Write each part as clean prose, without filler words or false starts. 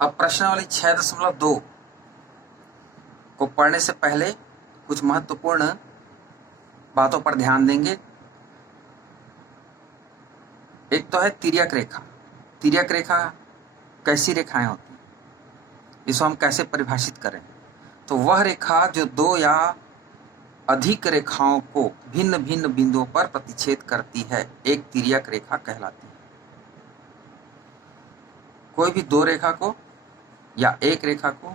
अब प्रश्नावली 6.2 को पढ़ने से पहले कुछ महत्वपूर्ण बातों पर ध्यान देंगे। एक तो है तिर्यक रेखा। तिर्यक रेखा कैसी रेखाएं होती हैं, इसको हम कैसे परिभाषित करें? तो वह रेखा जो दो या अधिक रेखाओं को भिन्न भिन्न बिंदुओं पर प्रतिच्छेद करती है, एक तिर्यक रेखा कहलाती है। कोई भी दो रेखा को या एक रेखा को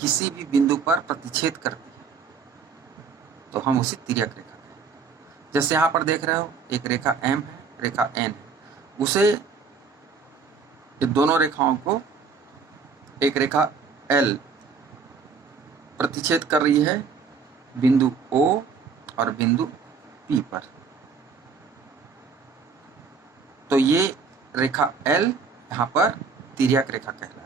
किसी भी बिंदु पर प्रतिच्छेद करती है तो हम उसे तिर्यक रेखा कहते हैं। जैसे यहाँ पर देख रहे हो, एक रेखा M है, रेखा N है, उसे ये दोनों रेखाओं को एक रेखा L प्रतिच्छेद कर रही है बिंदु O और बिंदु P पर। तो ये रेखा L यहाँ पर तिर्यक रेखा कहलाएगा।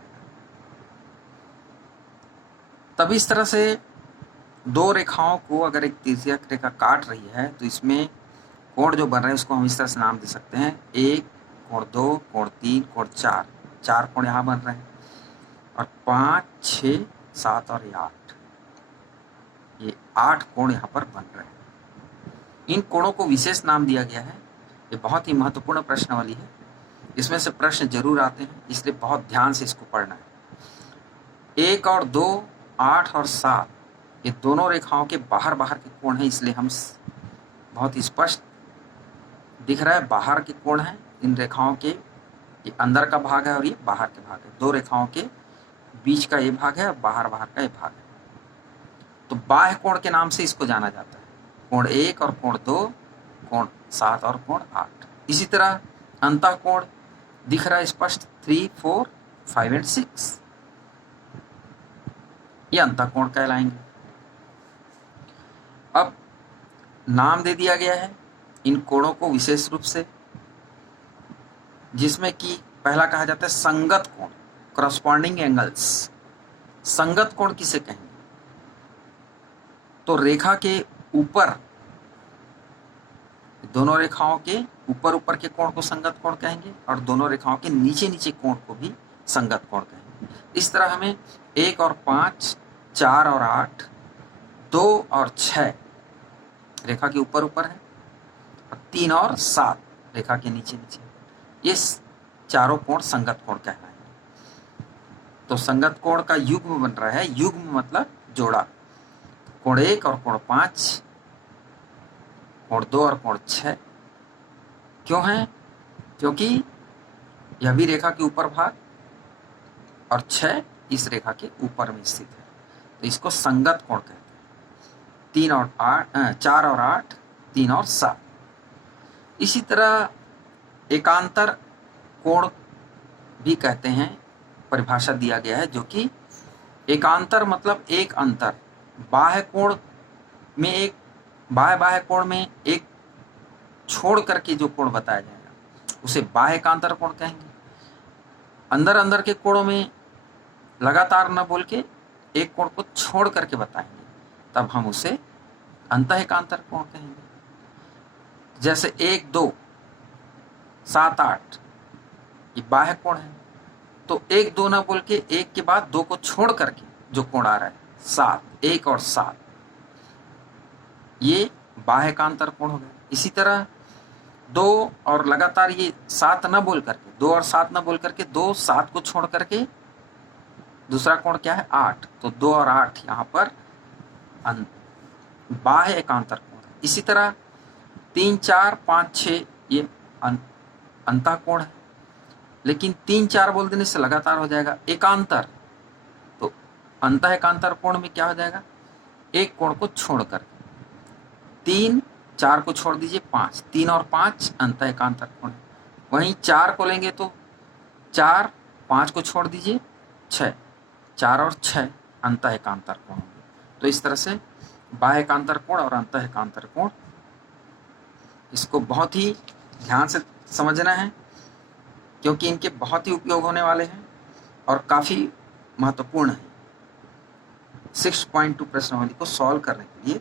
तब इस तरह से दो रेखाओं को अगर एक तिर्यक रेखा काट रही है तो इसमें कोण जो बन रहे हैं उसको हम इस तरह से नाम दे सकते हैं। 1, कोण 2, कोण 3, कोण 4। 4 कोण यहाँ बन रहे हैं और 5, 6, 7 और 8, ये 8 कोण यहाँ पर बन रहे हैं। इन कोणों को विशेष नाम दिया गया है। ये बहुत ही महत्वपूर्ण प्रश्नावली है, इसमें से प्रश्न जरूर आते हैं, इसलिए बहुत ध्यान से इसको पढ़ना है। 1 और 2, 8 और 7 ये दोनों रेखाओं के बाहर बाहर के कोण हैं, इसलिए हम बहुत स्पष्ट दिख रहा है बाहर के कोण हैं। इन रेखाओं के ये अंदर का भाग है और ये बाहर के भाग है। दो रेखाओं के बीच का ये भाग है और बाहर बाहर का ये भाग है। तो बाह्य कोण के नाम से इसको जाना जाता है। कोण 1 और कोण 2, कोण 7 और कोण 8। इसी तरह अंतः कोण दिख रहा है स्पष्ट, 3, 4, 5 और 6, ये अंतः कोण कहलाएंगे। अब नाम दे दिया गया है इन कोणों को विशेष रूप से, जिसमें कि पहला कहा जाता है संगत कोण, करस्पॉन्डिंग एंगल्स। संगत कोण किसे कहेंगे? तो रेखा के ऊपर, दोनों रेखाओं के ऊपर ऊपर के कोण को संगत कोण कहेंगे और दोनों रेखाओं के नीचे नीचे कोण को भी संगत कोण कहेंगे। इस तरह हमें 1 और 5, 4 और 8, 2 और 6 रेखा के ऊपर ऊपर है और 3 और 7 रेखा के नीचे नीचे, ये चारों कोण संगत कोण कहलाएंगे। तो संगत कोण का युग्म बन रहा है। युग्म मतलब जोड़ा। कोण 1 और कोण 5, कोण 2 और कोण 6 क्यों है? क्योंकि यह भी रेखा के ऊपर भाग और 6 इस रेखा के ऊपर में स्थित है, तो इसको संगत कोण कहते हैं। 4 और 8, 3 और 7। इसी तरह एकांतर कोण भी कहते हैं, परिभाषा दिया गया है, जो कि एकांतर मतलब एक अंतर। बाह्य कोण में एक, बाह्य कोण में एक छोड़ करके जो कोण बताया जाएगा उसे बाह्य एकांतर कोण कहेंगे। अंदर अंदर के कोणों में लगातार न बोल के एक कोण को छोड़ करके बताएंगे, तब हम उसे अंतः एकांतर कोण कहेंगे। जैसे 1, 2, 7, 8 ये बाह्य कोण है, तो 1, 2 ना बोल के 1 के बाद 2 को छोड़ करके जो कोण आ रहा है 7, 1 और 7, ये बाह्य एकांतर कोण हो गया। इसी तरह 2 और लगातार ये 7 ना बोल करके, 2 और 7 ना बोल करके 2, 7 को छोड़ करके दूसरा कोण क्या है 8, तो 2 और 8 यहाँ पर बाह्य एकांतर कोण है। इसी तरह 3, 4, 5, 6 ये अंतः कोण है, लेकिन 3, 4 बोल देने से लगातार हो जाएगा एकांतर। तो अंतः एकांतर कोण में क्या हो जाएगा? एक कोण को छोड़ कर, 3, 4 को छोड़ दीजिए 5, 3 और 5 अंतः एकांतर कोण है। वहीं 4 को लेंगे तो 4, 5 को छोड़ दीजिए 6, 4 और 6 अंतः एकांतर कोण होंगे। तो इस तरह से बाह्य एकांतर कोण और अंतः एकांतर कोण, इसको बहुत ही ध्यान से समझना है, क्योंकि इनके बहुत ही उपयोग होने वाले हैं और काफ़ी महत्वपूर्ण है। 6.2 प्रश्नावली को सॉल्व करने के लिए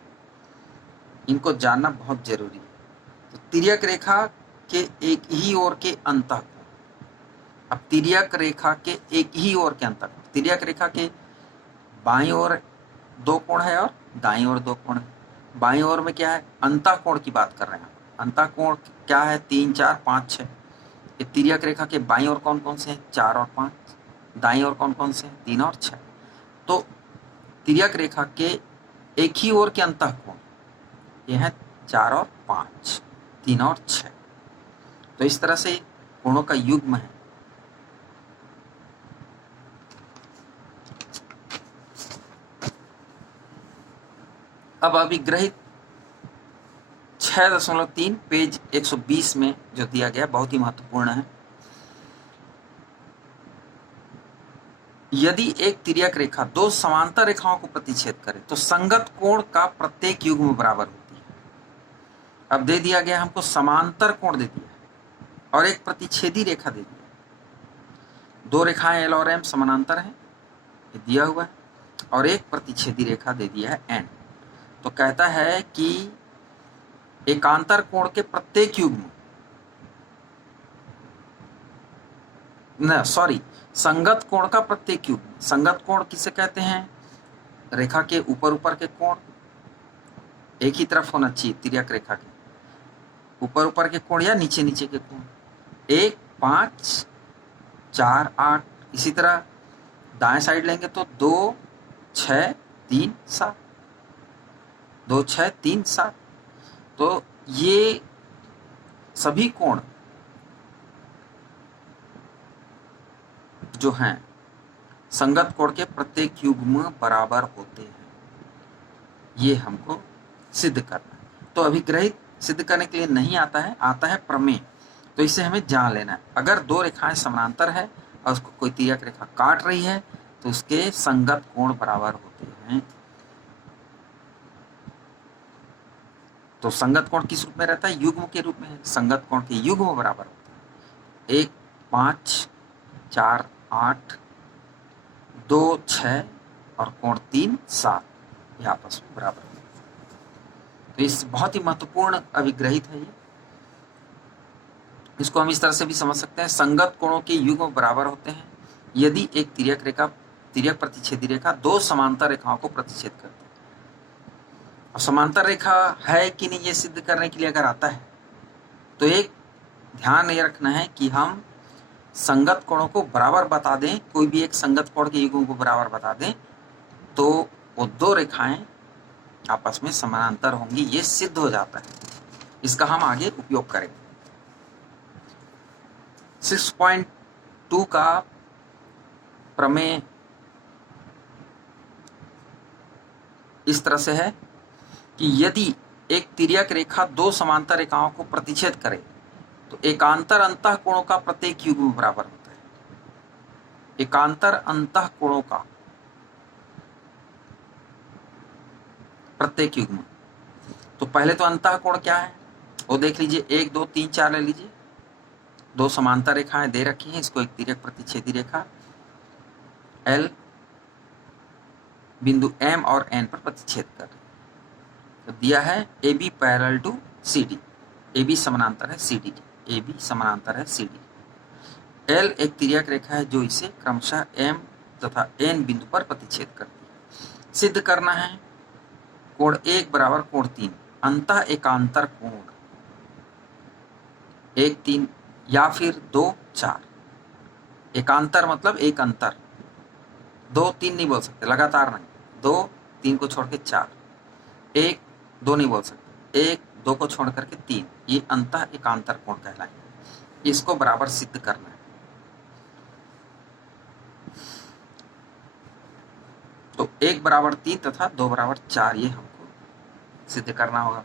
इनको जानना बहुत जरूरी है। तो तिर्यक रेखा के एक ही ओर के अंतः कोण, अब तिर्यक रेखा के एक ही ओर के अंतः, तिर्यक रेखा के बाईं ओर 2 कोण है और दाईं ओर 2 कोण है। बाईं ओर में क्या है, अंतः कोण की बात कर रहे हैं। अंतः कोण क्या है, 3, 4, 5, 6। ये तिर्यक रेखा के बाईं ओर कौन कौन से हैं, 4 और 5। दाईं ओर कौन कौन से हैं, 3 और 6। तो तिर्यक रेखा के एक ही ओर के अंतः कोण ये है 4 और 5, 3 और 6। तो इस तरह से कोणों का युग्म है। अब अभिग्रहित 6.3 पेज 120 में जो दिया गया बहुत ही महत्वपूर्ण है। यदि एक तिर्यक रेखा 2 समांतर रेखाओं को प्रतिच्छेद करे तो संगत कोण का प्रत्येक युग्म बराबर होती है। अब दे दिया गया हमको समांतर कोण दे दिया है और एक प्रतिच्छेदी रेखा दे दिया है। 2 रेखाएं L और M समानांतर हैं, ये दिया हुआ है, और एक प्रतिच्छेदी रेखा दे दिया है N। तो कहता है कि एकांतर कोण के प्रत्येक युग्म, संगत कोण का प्रत्येक युग्म। संगत कोण किसे कहते हैं, रेखा के ऊपर ऊपर के कोण एक ही तरफ होना चाहिए। तिर्यक रेखा के ऊपर ऊपर के कोण या नीचे नीचे के कोण 1, 5, 4, 8। इसी तरह दाएं साइड लेंगे तो 2, 6, 3, 7, 2, 6, 3, 7। तो ये सभी कोण जो हैं संगत कोण के प्रत्येक युग्म बराबर होते हैं, ये हमको सिद्ध करना है। तो अभिग्रहित सिद्ध करने के लिए नहीं आता है, आता है प्रमेय। तो इसे हमें जान लेना है। अगर 2 रेखाएं समानांतर है और उसको कोई तिर्यक रेखा काट रही है तो उसके संगत कोण बराबर होते हैं। तो संगत कोण किस रूप में रहता है, युग्म के रूप में। संगत कोण के युग्म बराबर होते हैं 1, 5, 4, 8, 2, 6 और कोण 3, 7, ये आपस में बराबर होते हैं। तो इस बहुत ही महत्वपूर्ण अभिग्रहित है ये। इसको हम इस तरह से भी समझ सकते हैं, संगत कोणों के युग्म बराबर होते हैं यदि एक तिर्यक प्रतिच्छेदी रेखा 2 समांतर रेखाओं को प्रतिच्छेद करती है। अब समांतर रेखा है कि नहीं ये सिद्ध करने के लिए अगर आता है तो एक ध्यान ये रखना है कि हम संगत कोणों को बराबर बता दें, कोई भी एक संगत कोण के युग्म को बराबर बता दें तो वो 2 रेखाएं आपस में समानांतर होंगी, ये सिद्ध हो जाता है। इसका हम आगे उपयोग करेंगे। 6.2 का प्रमेय इस तरह से है कि यदि एक तिर्यक रेखा 2 समांतर रेखाओं को प्रतिच्छेद करे तो एकांतर अंतः कोणों का प्रत्येक युग्म बराबर होता है। एकांतर अंतः कोणों का प्रत्येक युग्म। तो पहले तो अंतः कोण क्या है वो देख लीजिए। 1, 2, 3, 4 ले लीजिए। 2 समांतर रेखाएं दे रखी हैं, इसको एक तिर्यक प्रतिच्छेदी रेखा L बिंदु M और N पर प्रतिच्छेद कर रही है। तो दिया है AB parallel to CD, AB समानांतर है CD के, AB समानांतर है CD। L एक तिर्यक रेखा है जो इसे क्रमशः M तथा N बिंदु पर प्रतिच्छेद करती है। सिद्ध करना है कोण 1 बराबर कोण 3 अंतः एकांतर कोण 1, 3 या फिर 2, 4। एकांतर मतलब एक अंतर, 2, 3 नहीं बोल सकते, लगातार नहीं। 2, 3 को छोड़ के 4, 1, 2 नहीं बोल सकते, 1, 2 को छोड़ करके 3, ये अंतः एकांतर कोण कहलाएंगे। इसको बराबर सिद्ध करना है। तो 1 बराबर 3 तथा 2 बराबर 4 ये हमको सिद्ध करना होगा।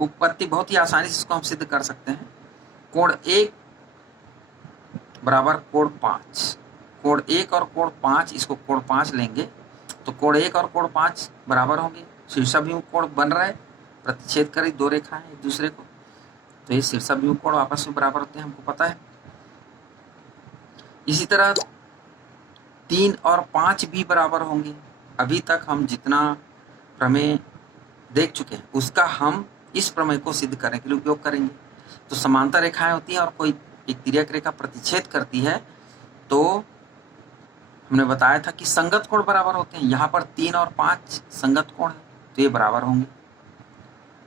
उपपत्ति बहुत ही आसानी से इसको हम सिद्ध कर सकते हैं। कोण 1 बराबर कोण 5, कोण 1 और कोण 5, इसको कोण 5 लेंगे तो कोण 1 और कोण 5 बराबर होंगे। शीर्षाभिमुख कोण बन रहा है, प्रतिच्छेद करी 2 रेखाएं एक दूसरे को, तो ये शीर्षाभिमुख कोण आपस में बराबर होते हैं, हमको पता है। इसी तरह 3 और 5 भी बराबर होंगे। अभी तक हम जितना प्रमेय देख चुके हैं उसका हम इस प्रमेय को सिद्ध करने के लिए उपयोग करेंगे। तो समांतर रेखाएं होती हैं और कोई एक तिर्यक रेखा प्रतिच्छेद करती है तो हमने बताया था कि संगत कोण बराबर होते हैं। यहाँ पर 3 और 5 संगत कोण है, तो ये बराबर होंगे।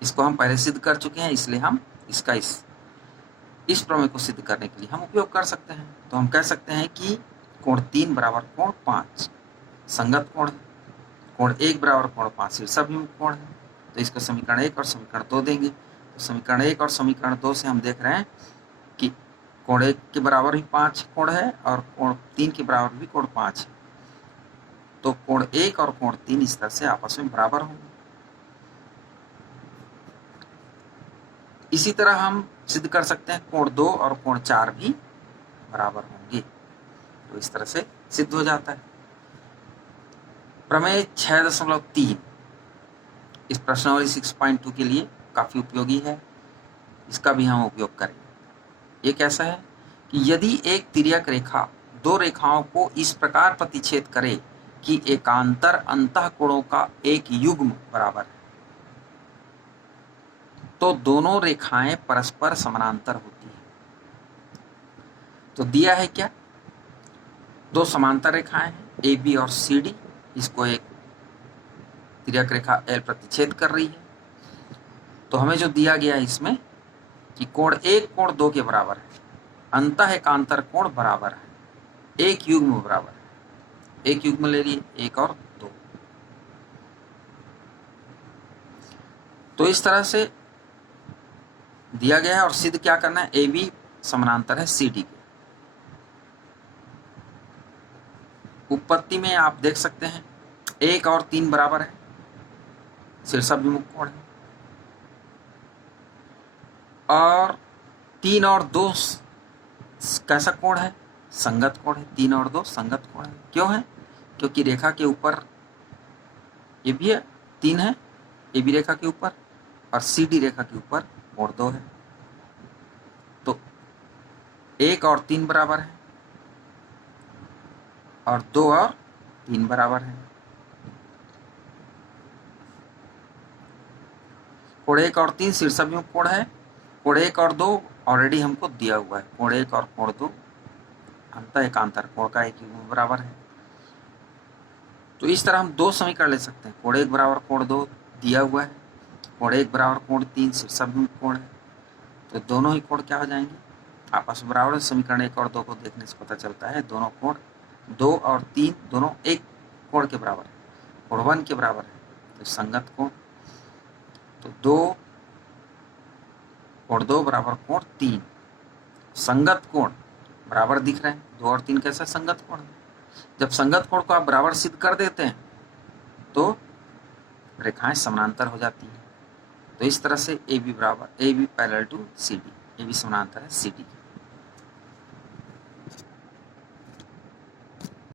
इसको हम पहले सिद्ध कर चुके हैं, इसलिए हम इसका इस प्रमेय को सिद्ध करने के लिए हम उपयोग कर सकते हैं। तो हम कह सकते हैं कि कोण 3 बराबर कोण 5 संगत कोण है, कोण 1 बराबर कोण 5 शीर्षाभिमुख कोण है। तो इसको समीकरण 1 और समीकरण 2 देंगे। तो समीकरण 1 और समीकरण 2 से हम देख रहे हैं कि कोण 1 के बराबर ही 5 कोण है और कोण 3 के बराबर भी कोण 5 है। तो कोण 1 और कोण 3 इस तरह से आपस में बराबर होंगे। इसी तरह हम सिद्ध कर सकते हैं कोण 2 और कोण 4 भी बराबर होंगे। तो इस तरह से सिद्ध हो जाता है। प्रमेय 6.3 इस प्रश्नावली 6.2 के लिए काफी उपयोगी है, इसका भी हम उपयोग करेंगे। ये कैसा है कि यदि एक तिर्यक रेखा दो रेखाओं को इस प्रकार प्रतिच्छेद करे कि एकांतर अंतःकोणों का एक युग्म बराबर है, तो दोनों रेखाएं परस्पर समानांतर होती हैं। तो दिया है क्या, दो समांतर रेखाएं हैं ए बी और सी डी, इसको एक तिर्यक रेखा एल प्रतिच्छेद कर रही है। तो हमें जो दिया गया है इसमें कि कोण 1 कोण 2 के बराबर है, अंतः एकांतर कोण बराबर है, एक युग्म बराबर है। एक युग्म ले लिए 1 और 2। तो इस तरह से दिया गया है और सिद्ध क्या करना है, ए बी समानांतर है सी डी के। उत्पत्ति में आप देख सकते हैं 1 और 3 बराबर है, शीर्षाभिमुख कोण है, और 3 और 2 कैसा कोण है, संगत कोण है। 3 और 2 संगत कोण है। क्यों है, क्योंकि रेखा के ऊपर ये भी है 3 है ए बी रेखा के ऊपर, और सी डी रेखा के ऊपर कोण 2 है। तो 1 और 3 बराबर है और 2 और 3 बराबर है। कोण 1 और 3 शीर्षाभिमुख कोण है। कोण 1 और 2 ऑलरेडी हमको दिया हुआ है, कोण 1 और कोण 2 अंतः एकांतर कोण का एक युग्म बराबर है। तो इस तरह हम दो समीकरण ले सकते हैं, कोण 1 बराबर कोण 2 दिया हुआ है, कोण 1 बराबर कोण 3 शीर्षाभिमुख कोण है। तो दोनों ही कोण क्या हो जाएंगे, आपस में बराबर। समीकरण 1 और 2 को देखने से पता चलता है दोनों कोण 2 और 3 दोनों एक कोण के बराबर है, कोण 1 के बराबर है, तो संगत कोण। तो कोण 2 बराबर कोण 3 संगत कोण बराबर दिख रहे हैं। 2 और 3 कैसा संगत कोण है। जब संगत कोण को आप बराबर सिद्ध कर देते हैं तो रेखाएं समानांतर हो जाती हैं। तो इस तरह से A B parallel to C D, A B समानांतर है सी डी के।